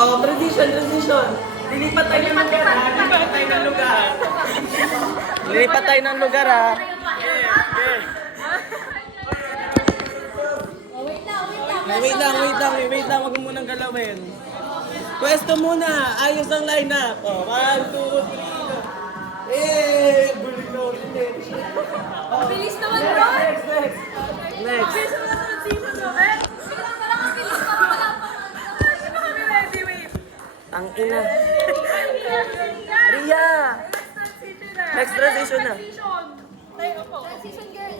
Oh, transition. Lilipat tayo ng lugar, ha? Lilipat tayo ng lugar, ha? Wait lang, wag mo munang galawin. Pwesto muna, ayos ang lineup. Oh, 1, 2, 3, go. Bulig na ulit. Bilis naman, bro! Next. Bilis naman ang transition, bro! Sino kami ready? Wait. Ang ina. Ria! Next transition na. Transition girl.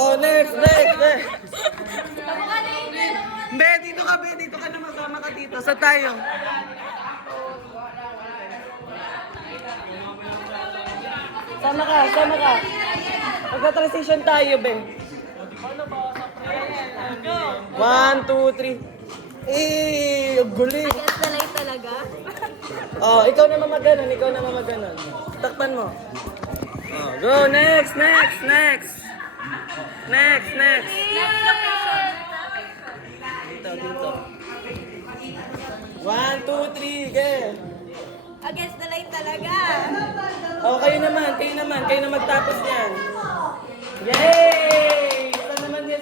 Oh, next. Kamukha na yun, girl. Be, dito ka na masama ka dito. Sa tayo. Sama ka. Magka-transition tayo, be. 1, 2, 3. Ang guling. Yes, talay talaga. Oh, ikaw na mamaganon. Takpan mo. Oh, go, next. Next location. Dito. 1, 2, 3, go. Against the light talaga. Oh, kayo naman. Kayo na magtapos niyan. Yay!